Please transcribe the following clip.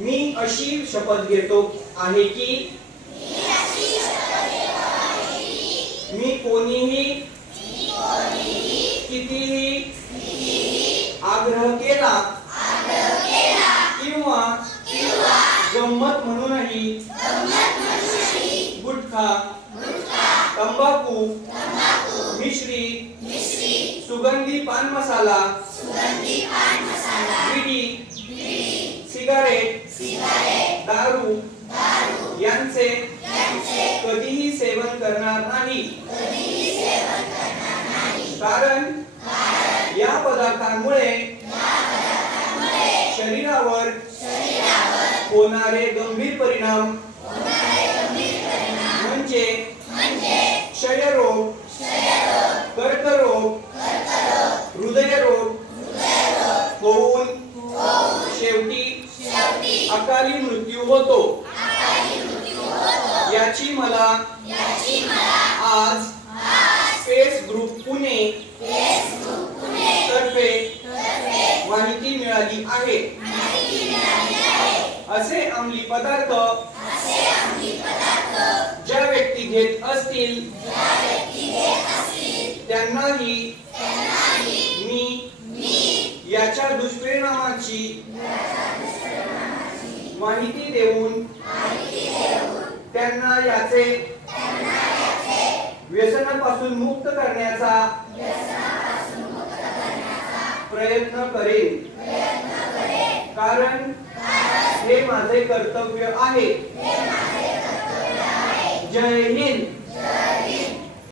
मी अशी शपथ घेतो आहे की मी कोणीही कितीही आग्रह केला किंवा गंमत म्हणूनही गुटखा तंबाखू मिश्री सुगंधी पान मसाला दारू यांचे कधीही सेवन करणार नाही. कारण या पदार्थांमुळे शरीरावर होणारे गंभीर परिणाम म्हणजे क्षयरोग कर्करोग हृदयरोग अकाली मृत्यू होतो. याची मला आज स्पेस ग्रुप पुणे तर्फे माहिती मिळाली आहे. असे अंमली पदार्थ ज्या व्यक्ती घेत असतील त्यांनाही मी याच्या दुष्परिणामाची माहिती देऊन त्यांना याचे व्यसनापासून मुक्त करण्याचा प्रयत्न करेन. कारण हे माझे कर्तव्य आहे. जय हिंद.